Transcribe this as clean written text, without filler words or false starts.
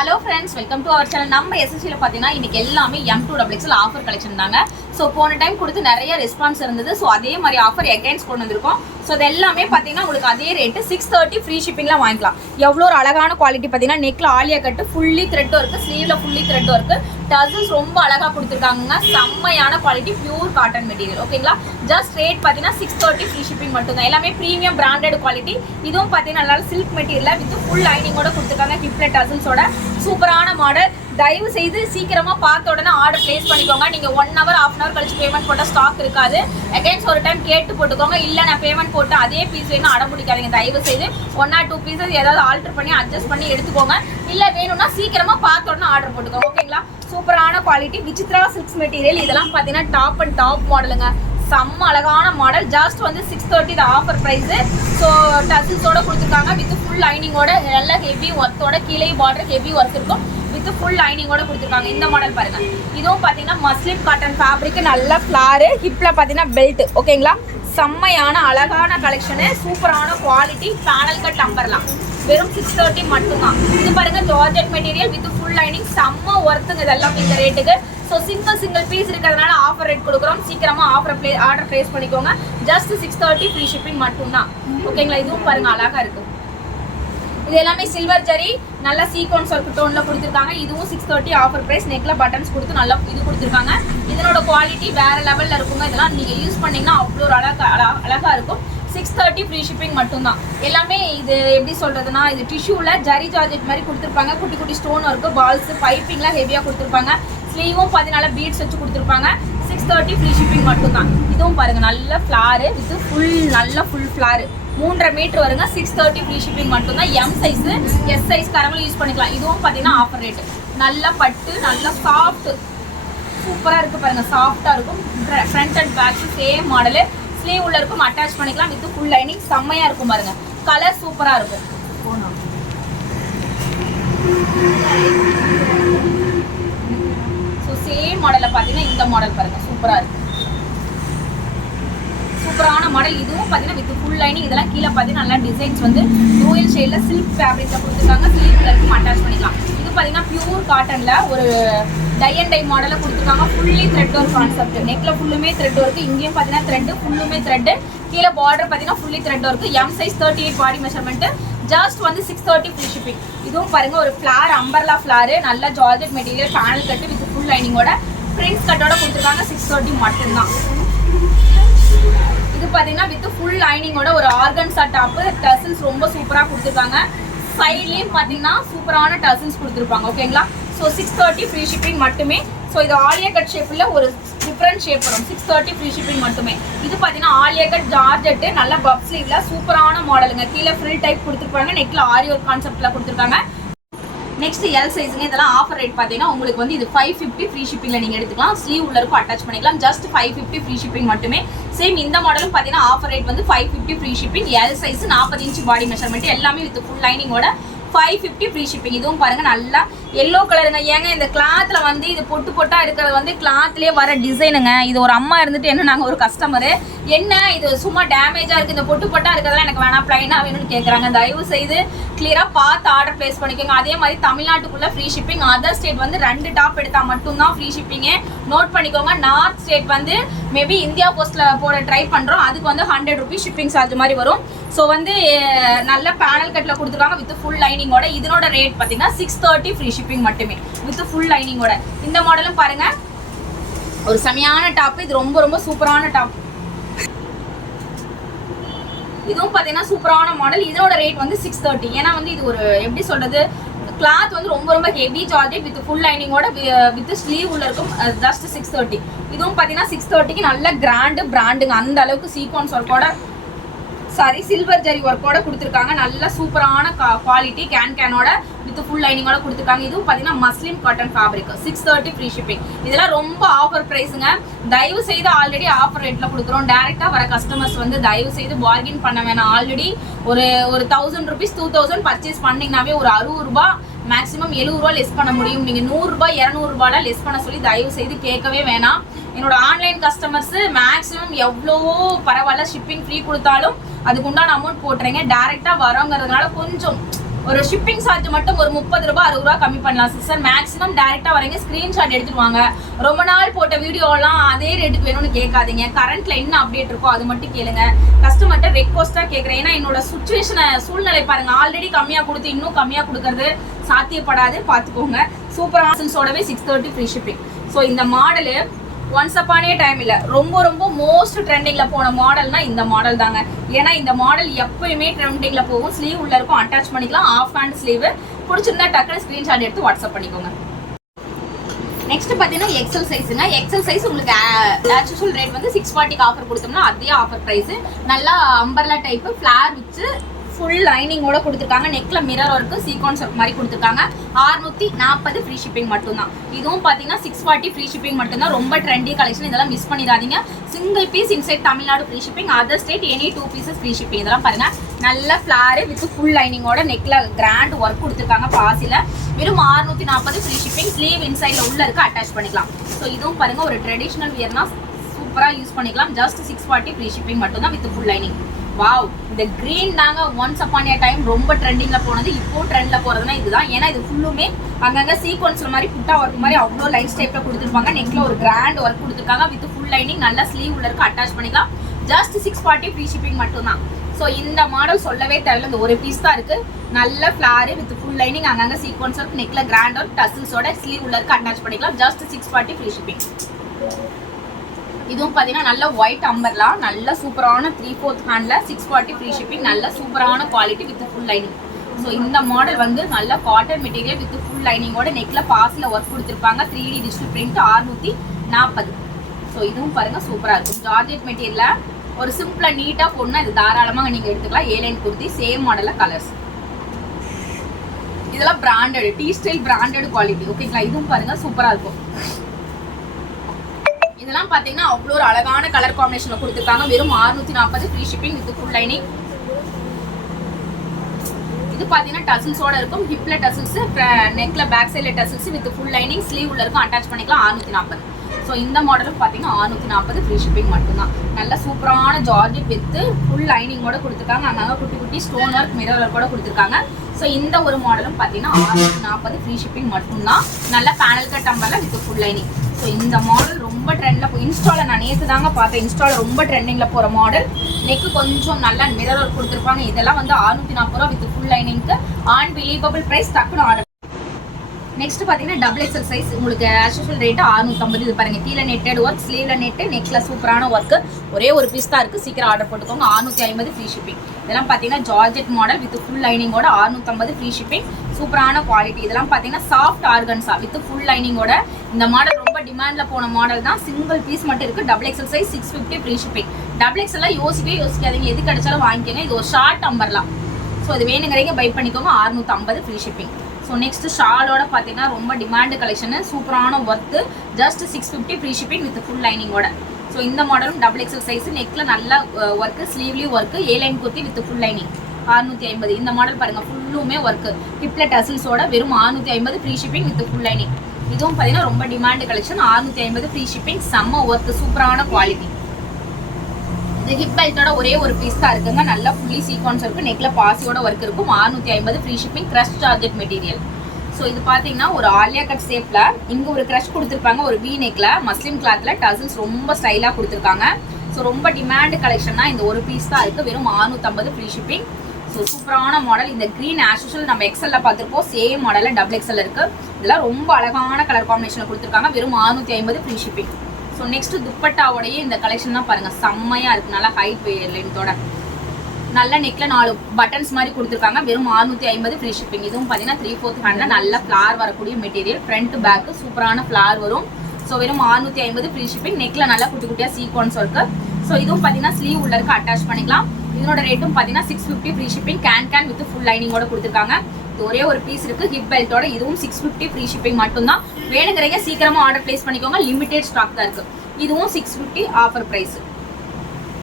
Hello friends, welcome to our channel. நம்ம எஸ்எஸ்சியில் பார்த்தீங்கன்னா இன்றைக்கி எல்லாமே M2XXL ஆஃபர் கலெக்ஷன் தாங்க. ஸோ போன டைம் கொடுத்து நிறைய ரெஸ்பான்ஸ் இருந்தது. ஸோ அதே மாதிரி ஆஃபர் எகைன்ஸ் கொண்டு வந்திருக்கோம். ஸோ இது எல்லாமே பார்த்தீங்கன்னா உங்களுக்கு அதே ரேட்டு 630 ஃப்ரீ ஷிப்பிங்லாம் வாங்கிக்கலாம். எவ்வளோ ஒரு அழகான குவாலிட்டி பார்த்தீங்கன்னா நெக்கில் ஆலியா கட்டு ஃபுல்லி த்ரெட்டும் இருக்குது, ஸ்லீவில் ஃபுல்லி த்ரெட்டும் இருக்குது. டசல்ஸ் ரொம்ப அழகாக கொடுத்துருக்காங்க. செம்மையான குவாலிட்டி, பியூர் காட்டன் மெட்டீரியல். ஓகேங்களா, ஜஸ்ட் ரேட் பார்த்தீங்கன்னா 630 ஃப்ரீ ஷிப்பிங் மட்டும்தான். எல்லாமே ப்ரீமியம் பிராண்டட் குவாலிட்டி. இதுவும் பார்த்தீங்கன்னா நல்லா சில்க் மெட்டீரியல் வித் ஃபுல் லைனிங்கோட கொடுத்துருக்காங்க. ஹிப்லெட் டசல்ஸோட சூப்பரான மாடல். தயவு செய்து சீக்கிரமா பார்த்த உடனே ஆர்டர் பிளேஸ் பண்ணிக்கோங்க. நீங்க 1 hour 1/2 hour கழிச்சு பேமெண்ட் போட்டால் ஸ்டாக் இருக்காது. அகைன்ஸ் ஒரு டைம் கேட்டு போட்டுக்கோங்க. இல்லை நான் பேமெண்ட் போட்டு அதே பீஸ் வேணும் அடம் பிடிக்காதீங்க. தயவு செய்து 1 or 2 பீசஸ் ஏதாவது ஆல்டர் பண்ணி அட்ஜஸ்ட் பண்ணி எடுத்துக்கோங்க. இல்லை வேணும்னா சீக்கிரமா பார்த்த உடனே ஆர்டர் போட்டுக்கோங்க. ஓகேங்களா, சூப்பரான குவாலிட்டி விசித்ரா சில்க்ஸ் மெட்டீரியல். இதெல்லாம் பார்த்தீங்கன்னா டாப் அண்ட் டாப் மாடலுங்க. செம்ம அழகான மாடல். ஜஸ்ட் வந்து 630 தான் ஆஃபர் ப்ரைஸு. ஸோ டசில்ஸோட கொடுத்துருக்காங்க வித் ஃபுல் லைனிங்கோட. நல்ல ஹெவி ஒர்க்கோட, கீழே பார்டர் ஹெவி ஒர்க் இருக்கும் வித் ஃபுல் லைனிங்கோட கொடுத்துருக்காங்க. இந்த மாடல் பாருங்க. இதுவும் பார்த்தீங்கன்னா மஸ்லின் காட்டன் ஃபேப்ரிக், நல்ல ஃப்ளாரு, ஹிப்பில் பார்த்தீங்கன்னா பெல்ட். ஓகேங்களா, செம்மையான அழகான கலெக்ஷனு, சூப்பரான குவாலிட்டி. பேனல் கட் அம்பர்லாம் வெறும் 630 மட்டும்தான். இது பாருங்க, georgette material with full lining. செம்ம ஒர்த்துங்க இதெல்லாம் இந்த ரேட்டுக்கு. ஸோ சிங்கிள் பீஸ் இருக்கிறதுனால ஆஃபர் ரேட் கொடுக்குறோம். சீக்கிரமாக ஆர்டர் ப்ளேஸ் பண்ணிக்கோங்க. ஜஸ்ட் 630 ஃப்ரீ ஷிப்பிங் மட்டும்தான். ஓகேங்களா, இதுவும் பாருங்க அழகாக இருக்கும். இது எல்லாமே சில்வர் ஜரி, நல்ல சீக்வன்ஸ் ஒர்க் டோனில் கொடுத்துருக்காங்க. இதுவும் 630 ஆஃபர் ப்ரைஸ். நெக்கில் பட்டன்ஸ் கொடுத்து நல்லா இது கொடுத்துருக்காங்க. இதனோட குவாலிட்டி வேறு லெவலில் இருக்குங்க. இதெல்லாம் நீங்கள் யூஸ் பண்ணிங்கன்னா அவ்வளோ ஒரு அழகாக இருக்கும். 630 ஃப்ரீ ஷிப்பிங் மட்டும்தான். எல்லாமே இது எப்படி சொல்கிறதுனா, இது டிஷ்யூவில் ஜரி ஜார்ஜெட் மாதிரி கொடுத்துருப்பாங்க. குட்டி குட்டி ஸ்டோன் ஒர்க்கு, பால்ஸு, பைப்பிங்லாம் ஹெவியாக கொடுத்துருப்பாங்க. ஸ்லீவும் பார்த்தீங்கன்னா பீட்ஸ் வச்சு கொடுத்துருப்பாங்க. 630 ஃப்ரீ ஷிப்பிங் மட்டும்தான். இதுவும் பாருங்கள், நல்ல ஃப்ளாரு வித் நல்ல ஃபுல் ஃப்ளாரு, 3.5 மீட்டர் வருங்க. 630 ஃப்ரீ ஷிப்பிங் மட்டும்தான். எம் சைஸு, எஸ் சைஸ் காரங்களும் யூஸ் பண்ணிக்கலாம். இதுவும் பார்த்தீங்கன்னா ஆஃபர் ரேட்டு. நல்ல பட்டு, நல்ல சாஃப்ட், சூப்பராக இருக்குது பாருங்கள். சாஃப்டாக இருக்கும். Front and back same model. Sleeve உள்ள இருக்கும், அட்டாச் பண்ணிக்கலாம் வித் ஃபுல் லைனிங். செம்மையாக இருக்கும் பாருங்கள். கலர் சூப்பராக இருக்கும். ஸோ சேம் மாடலில் பார்த்தீங்கன்னா இந்த மாடல் பாருங்கள், சூப்பராக இருக்குது. சூப்பரான மாடல். இதுவும் பார்த்தீங்கன்னா வித் ஃபுல் லைனிங். இதெல்லாம் கீழே பார்த்தீங்கன்னா நல்லா டிசைன்ஸ் வந்து டூயல் ஷேடில் சில்க் ஃபேப்ரிக்கில் கொடுத்துருக்காங்க. ஸ்லீவ் கலருக்கும் அட்டாச் பண்ணிக்கலாம். இது பார்த்தீங்கன்னா பியூர் காட்டனில் ஒரு டை அண்ட் டை மாடலில் கொடுத்துருக்காங்க. Fully thread work concept. நெக்கில் ஃபுல்லுமே த்ரெட் ஒர்க்கு, இங்கேயும் பார்த்தீங்கன்னா த்ரெட்டு, ஃபுல்லுமே த்ரெட்டு. கீழே பார்டர் பார்த்தீங்கன்னா fully thread work. M size 38 body measurement. Just வந்து 630 ஃப்ரீ ஷிப்பிங். இதுவும் பாருங்கள், ஒரு ஃப்ளார், அம்பர்லா ஃப்ளாரு, நல்ல georgette material, panel cut with full லைனிங்கோட, பிரின்ஸ் கட்டோட கொடுத்துருக்காங்க. 630 மட்டும்தான். இது பார்த்தீங்கன்னா வித் ஃபுல் லைனிங்கோட ஒரு ஆர்கன்ஸா டாப்பு. டசில்ஸ் ரொம்ப சூப்பராக கொடுத்துருக்காங்க. சைட்லேயும் பார்த்தீங்கன்னா சூப்பரான டசில்ஸ் கொடுத்துருப்பாங்க. ஓகேங்களா, ஸோ 630 ஃப்ரீ ஷிப்பிங் மட்டுமே. ஸோ இது ஆலியா கட் ஷேப்பில் ஒரு டிஃப்ரெண்ட் ஷேப் வரும். 630 ஃப்ரீ ஷிப்பிங் மட்டுமே. இது பார்த்தீங்கன்னா ஆலியா கட் ஜார்ஜெட்டு, நல்ல பப் ஸ்லீவில் சூப்பரான மாடலுங்க. கீழே ஃப்ரில் டைப் கொடுத்துருப்பாங்க. நெக்கில் ஆரி ஒர்க் கான்செப்டில் கொடுத்துருக்காங்க. நெக்ஸ்ட் எல் சைஸுங்க. இதெல்லாம் ஆஃபர் ரேட் பார்த்தீங்கன்னா உங்களுக்கு வந்து இது 550 ஃப்ரீ ஷிப்பிங்கில் நீங்கள் எடுத்துக்கலாம். ஸ்லீவ் உள்ள இருக்கும், அட்டாச் பண்ணிக்கலாம். ஜஸ்ட் 550 ஃப்ரீ ஷிப்பிங் மட்டுமே. சேம் இந்த மாடலும் பார்த்தீங்கன்னா ஆஃபர் ரேட் வந்து 550 free shipping. L size 40 inch பாடி மெஷர்மெண்ட், எல்லாமே வித் ஃபுல் லைனிங்கோட 550 ஃப்ரீ ஷிப்பிங். இதுவும் பாருங்க, நல்லா எல்லோ கலருங்க. ஏங்க இந்த கிளாத்ல வந்து இது பொட்டு பொட்டா இருக்கிறது வந்து கிளாத்லேயே வர டிசைனுங்க. இது ஒரு அம்மா இருந்துட்டு என்ன, நாங்கள் ஒரு கஸ்டமரு, என்ன இது சும்மா டேமேஜாக இருக்குது, இந்த பொட்டு பொட்டா இருக்கிறதெல்லாம் எனக்கு வேணாம், பிளைனாக வேணும்னு கேட்குறாங்க. தயவு செய்து கிளியராக பார்த்து ஆர்டர் பிளேஸ் பண்ணிக்கோங்க. அதே மாதிரி தமிழ்நாட்டுக்குள்ளே ஃப்ரீ ஷிப்பிங். அதர் ஸ்டேட் வந்து 2 டாப் எடுத்தால் மட்டும்தான் ஃப்ரீ ஷிப்பிங்கே. நோட் பண்ணிக்கோங்க. நார்த் ஸ்டேட் வந்து மேபி இந்தியா போஸ்ட்டில் போட ட்ரை பண்ணுறோம். அதுக்கு வந்து 100 rupees ஷிப்பிங் சார்ஜ் மாதிரி வரும். ஸோ வந்து நல்ல பேனல் கட்டில் கொடுத்துருக்காங்க வித் ஃபுல் லைனிங்கோட. இதனோட ரேட் பார்த்தீங்கன்னா 630 ஃப்ரீ ஷிப்பிங் மட்டுமே வித் ஃபுல் லைனிங்கோட. இந்த மாடலும் பாருங்க, ஒரு செமையான டாப். இது ரொம்ப சூப்பரான டாப். இதுவும் பார்த்தீங்கன்னா சூப்பரான மாடல். இதோட ரேட் வந்து 630. ஏன்னா வந்து இது ஒரு எப்படி சொல்றது, கிளாத் வந்து ரொம்ப ஹெவி ஜார்ஜெட் வித் ஃபுல் லைனிங்கோட வித் ஸ்லீவ் உள்ள இருக்கும். ஜஸ்ட் 630. இதுவும் பார்த்தீங்கன்னா 630க்கு நல்ல கிராண்டு பிராண்டுங்க. அந்த அளவுக்கு சீக்வன்ஸ் ஒர்க்கோட, சாரி சில்வர் ஜரி ஒர்க்கோட கொடுத்துருக்காங்க. நல்ல சூப்பரான குவாலிட்டி, கேனோட வித் ஃபுல் லைனிங்கோட கொடுத்துருக்காங்க. இதுவும் பார்த்தீங்கன்னா muslin cotton fabric. 630 free shipping. இதெல்லாம் ரொம்ப ஆஃபர் ப்ரைஸுங்க. தயவு செய்து ஆல்ரெடி ஆஃபர் ரேட்டில் கொடுக்குறோம். டேரெக்டாக வர கஸ்டமர்ஸ் வந்து தயவு செய்து பார்கின் பண்ண வேணாம். ஆல்ரெடி ஒரு 1000 rupees 2000 பர்ச்சேஸ் பண்ணிங்கனாவே ஒரு 60 ரூபாய் மேக்ஸிமம் 70 ரூபா லெஸ் பண்ண முடியும். நீங்கள் 100 ரூபாய் 200 ரூபாய் லெஸ் பண்ண சொல்லி தயவு செய்து கேட்கவே வேணாம். என்னோட ஆன்லைன் கஸ்டமர்ஸ் மேக்ஸிமம் எவ்வளவோ பரவாயில்ல, ஷிப்பிங் ஃப்ரீ கொடுத்தாலும் அதுக்கு உண்டான அமௌண்ட் போட்டுறீங்க. டேரெக்டாக வரோங்கிறதுனால கொஞ்சம் ஒரு ஷிப்பிங் சார்ஜ் மட்டும் ஒரு 30 ரூபாய் 60 ரூபாய் கம்மி பண்ணலாம் சிஸ்டர். மேக்ஸிமம் டைரக்டா வரீங்க, ஸ்கிரீன்ஷாட் எடுத்துட்டு வாங்க. ரொம்ப நாள் போட்ட வீடியோலாம் அதே ரேட்டுக்கு வேணும்னு கேட்காதீங்க. கரண்ட்ல என்ன அப்டேட் இருக்கோ அது மட்டும் கேளுங்க. கஸ்டமர்கிட்ட ரெக்வஸ்டா கேட்குறேன். ஏன்னா என்னோட சுச்சுவேஷனை சூழ்நிலை பாருங்க, ஆல்ரெடி கம்மியா கொடுத்து இன்னும் கம்மியா கொடுக்கறது சாத்தியப்படாது, பார்த்துக்கோங்க. சூப்பர் ஆசன்ஸோடவே 630 ஃப்ரீ ஷிப்பிங். ஸோ இந்த மாடலு ஒன்ஸ் அப்பானே டைம் இல்லை, ரொம்ப ரொம்ப மோஸ்ட் ட்ரெண்டிங்ல போன மாடல்னா இந்த மாடல் தாங்க. ஏன்னா இந்த மாடல் எப்பயுமே ட்ரெண்டிங்ல போகும். ஸ்லீவ் உள்ள இருக்கும், அட்டாச் பண்ணிக்கலாம். Half hand sleeve. பிடிச்சிருந்தா டக்குனு ஸ்கிரீன்ஷாட் எடுத்து வாட்ஸ்அப் பண்ணிக்கோங்க. நெக்ஸ்ட் பார்த்தீங்கன்னா எக்ஸல் சைஸுங்க. எக்ஸல் சைஸ் உங்களுக்கு ஆக்சுவல் ரேட் வந்து 640 ஆஃபர் கொடுத்தோம்னா அதே ஆஃபர் ப்ரைஸ். நல்லா அம்பர்லா டைப்பு ஃபிளார் வச்சு ஃபுல் லைனிங்கோட கொடுத்துருக்காங்க. நெக்ல மிரர் ஒர்க்கு சீக்வன்ஸ் ஒர்க் மாதிரி கொடுத்துருக்காங்க. 640 ஃப்ரீ ஷிப்பிங் மட்டும்தான். இதுவும் பார்த்தீங்கன்னா 640 ஃப்ரீ ஷிப்பிங் மட்டும்தான். ரொம்ப ட்ரெண்டி கலெக்ஷன், இதெல்லாம் மிஸ் பண்ணிடாதீங்க. Single piece inside Tamil Nadu free shipping, other state any 2 pieces free shipping. இதெல்லாம் பாருங்க, நல்ல ஃபிளாரு வித் ஃபுல் லைனிங்கோட நெக்ல கிராண்ட் ஒர்க் கொடுத்துருக்காங்க. பாசில வெறும் 640 ஃப்ரீ ஷிப்பிங். ஸ்லீவ் இன்சைட்ல உள்ள இருக்க அட்டாச் பண்ணிக்கலாம். ஸோ இதுவும் பாருங்க, ஒரு ட்ரெடிஷனல் வியர்னா சூப்பராக யூஸ் பண்ணிக்கலாம். ஜஸ்ட் 640 ஃப்ரீ ஷிப்பிங் மட்டும்தான் வித் ஃபுல் லைனிங். வாவ், இந்த கிரீன் தாங்க ஒன்ஸ் அப்பான் ஏ டைம் ரொம்ப ட்ரெண்டிங்ல போனது. இப்போ ட்ரெண்ட்ல போறதுன்னா இதுதான். ஏன்னா இது ஃபுல்லுமே அங்கங்க சீக்வன்ஸ்ல மாதிரி புட்டா ஒர்க் மாதிரி அவ்வளோ லைன்ஸ் டைப்ல கொடுத்துருப்பாங்க. நெக்ல ஒரு கிராண்ட் ஒர்க் கொடுத்துருக்காங்க வித் ஃபுல் லைனிங். நல்ல ஸ்லீவ் உள்ள இருக்க அட்டாச் பண்ணிக்கலாம். ஜஸ்ட் 640 ஃப்ரீ ஷிப்பிங் மட்டும்தான். ஸோ இந்த மாடல் சொல்லவே தேவையில்ல, இந்த ஒரு பீஸ் தான் இருக்கு. நல்ல ஃபிளாரு வித் ஃபுல் லைனிங், அங்கங்க சீக்வன்ஸ் ஒர்க், நெக்ல கிராண்ட் ஒர்க், டசில்ஸோட ஸ்லீவ் உள்ள இருக்க அட்டாச் பண்ணிக்கலாம். Just 640 free shipping. இதுவும் பார்த்தீங்கன்னா நல்ல ஒயிட் அம்பர்லா, நல்ல சூப்பரான 3/4 ஹேண்ட்ல 640 ஃப்ரீ ஷிப்பிங். நல்ல சூப்பரான quality with full lining. So இந்த மாடல் வந்து நல்ல காட்டன் மெட்டீரியல் வித் ஃபுல் லைனிங்கோட நெக்ல பாசில் ஒர்க் கொடுத்துருப்பாங்க. 3D digital print 640. ஸோ இதுவும் பாருங்க சூப்பராக இருக்கும். ஜார்ஜெட் மெட்டீரியல்ல ஒரு சிம்பிளா நீட்டா போடணும், இது தாராளமாக நீங்க எடுத்துக்கலாம். ஏலைன் குர்த்தி சேம் மாடல்ல கலர்ஸ். இதெல்லாம் branded, tea style branded quality. ஓகேங்களா? இதுவும் பாருங்க சூப்பரா இருக்கும். இதெல்லாம் பாத்தீங்கன்னா அவ்வளோ ஒரு அழகான கலர் காம்பினேஷன்ல கொடுத்துருக்காங்க. வெறும் 640 free shipping with full lining. இது பாத்தீங்கன்னா டசில்ஸோட இருக்கும். ஹிப்ல டசில்ஸ், நெக்ல பேக் சைட்ல tassels with full lining. Sleeve உள்ள இருக்கும், அட்டாச் பண்ணிக்கலாம். 640. ஸோ இந்த மாடலும் பார்த்தீங்கன்னா 640 ஃப்ரீ ஷிப்பிங் மட்டும்தான். நல்ல சூப்பரான ஜார்ஜெட் வித் ஃபுல் லைனிங்கோட கொடுத்துருக்காங்க. அங்கங்கே குட்டி குட்டி ஸ்டோன் ஒர்க் மிரர் ஒர்க்கோட கொடுத்துருக்காங்க. ஸோ இந்த ஒரு மாடலும் பார்த்தீங்கன்னா 640 ஃப்ரீ ஷிப்பிங் மட்டும்தான். நல்ல panel cut umbrella with full lining. So இந்த மாடல் ரொம்ப ட்ரெண்டில் போய் இன்ஸ்டாவில் நான் நேற்று தாங்க பார்த்தேன். இன்ஸ்டாவில் ரொம்ப ட்ரெண்டிங்கில் போகிற மாடல். நெக்கு கொஞ்சம் நல்லா மிரர் ஒர்க் கொடுத்துருப்பாங்க. இதெல்லாம் வந்து 640 ரூபா வித் ஃபுல் லைனிங்க்கு அன்பிலீவபிள் ப்ரைஸ். டக்குன்னு ஆர்டர். நெக்ஸ்ட் பார்த்தீங்கன்னா டபுள் எக்ஸல் சைஸ். உங்களுக்கு ஆக்சுவல் ரேட்டு 650. இது பாருங்க, கீழே நெட்டட் ஒர்க், ஸ்லீவ்ல நெட்டு, நெக்ல சூப்பரான ஒர்க்கு. ஒரே ஒரு பீஸ் தான் இருக்குது, சீக்கிரம் ஆர்டர் போட்டுக்கோங்க. 650 ஃப்ரீ ஷிப்பிங். இதெல்லாம் பார்த்தீங்கன்னா ஜார்ஜெட் மாடல் வித் ஃபுல் லைனிங்கோட 650 ஃப்ரீ ஷிப்பிங். சூப்பரான குவாலிட்டி. இதெல்லாம் பார்த்தீங்கன்னா சாஃப்ட் ஆர்கன்ஸா வித் ஃபுல் லைனிங்கோட. இந்த மாடல் ரொம்ப டிமாண்ட்ல போன மாடல் தான். சிங்கிள் பீஸ் மட்டும் இருக்குது. Double XL size 650 free shipping. Double எக்ஸல்லாம் யோசிக்காதீங்க, எது கிடைச்சாலும் வாங்கிக்கோங்க. இது ஒரு ஷார்ட் அம்பர்லாம். ஸோ இது வேணுங்கிறீங்க பை பண்ணிக்கோங்க. 650 ஃப்ரீ ஷிப்பிங். ஸோ நெக்ஸ்ட் ஷாலோட பார்த்தீங்கன்னா ரொம்ப டிமாண்டு கலெக்ஷனு, சூப்பரான work. Just 650 free shipping with full லைனிங்கோட. ஸோ இந்த மாடலும் டபுள் எக்ஸல் சைஸ். நெக்ல நல்ல ஒர்க்கு, ஸ்லீவ்லி work, A line kurti with full lining 650. இந்த மாடல் பாருங்க, ஃபுல்லுமே ஒர்க்கு, ஹிப்ல டசில்ஸோட. வெறும் 650 free shipping with full lining. இதுவும் பார்த்தீங்கன்னா ரொம்ப டிமாண்டு கலெக்ஷன். 650 free shipping. செம்ம ஒர்க்கு, சூப்பரான குவாலிட்டி. இது ஹிப் பெல்ட்டோட ஒரே ஒரு பீஸ் தான் இருக்குங்க. நல்லா ஃபுல்லி சீக்வன்ஸ் இருக்கு, நெக்ல பாசியோட ஒர்க் இருக்கும். 650 free shipping. Crush georgette material. So இது பார்த்தீங்கன்னா ஒரு ஆலியா கட் ஷேப்ல இங்கே ஒரு கிரஷ் கொடுத்துருப்பாங்க. ஒரு வி நெக்ல மஸ்லிம் கிளாத்ல டசில்ஸ் ரொம்ப ஸ்டைலாக கொடுத்துருக்காங்க. ஸோ ரொம்ப டிமாண்டு கலெக்ஷன்னா இந்த ஒரு பீஸ் தான் இருக்கு. வெறும் 650 ஃப்ரீ ஷிப்பிங். ஸோ சூப்பரான மாடல். இந்த க்ரீன் ஆஷுவல் நம்ம எக்ஸல்ல பார்த்துருப்போம். சேம் மாடலில் டபுள் எக்ஸல் இருக்கு. இதெல்லாம் ரொம்ப அழகான கலர் காம்பினேஷன் கொடுத்துருக்காங்க. வெறும் 650 ஃப்ரீ ஷிப்பிங். ஸோ நெக்ஸ்ட் துப்பட்டாவோடையே இந்த கலெக்ஷன் தான் பாருங்க, செம்மையா இருக்கு. நல்லா ஹைட் லென்த்தோட நல்ல நெக்ல 4 பட்டன்ஸ் மாதிரி கொடுத்துருக்காங்க. வெறும் 650 ஃப்ரீ ஷிப்பிங். இதுவும் பார்த்தீங்கன்னா 3/4 ஹேண்ட்ல நல்ல ஃபிளார் வரக்கூடிய மெட்டீரியல். ஃப்ரண்ட் பேக் சூப்பரான ஃபிளார் வரும். ஸோ வெறும் 650 ஃப்ரீ ஷிப்பிங். நெக்ல நல்லா குட்டி குட்டியா சீக்வன்ஸ் இருக்கு. ஸோ இதுவும் பார்த்தீங்கன்னா ஸ்லீவ் உள்ள இருக்க அட்டாச் பண்ணிக்கலாம். இதனோட ரேட்டும் பார்த்தீங்கன்னா 650 ஃப்ரீ ஷிப்பிங். கேன் வித் ஃபுல் லைனிங்கோட கொடுத்துருக்காங்க. இது ஒரே ஒரு பீஸ் இருக்கு ஹிப் பெல்ட்டோட. இதுவும் 650 ஃப்ரீ ஷிப்பிங் மட்டும்தான். வேணுங்கிறீங்க சீக்கிரமா ஆர்டர் பிளேஸ் பண்ணிக்கோங்க. லிமிடெட் ஸ்டாக் தான் இருக்கு. இதுவும் 650 ஆஃபர் பிரைஸ்.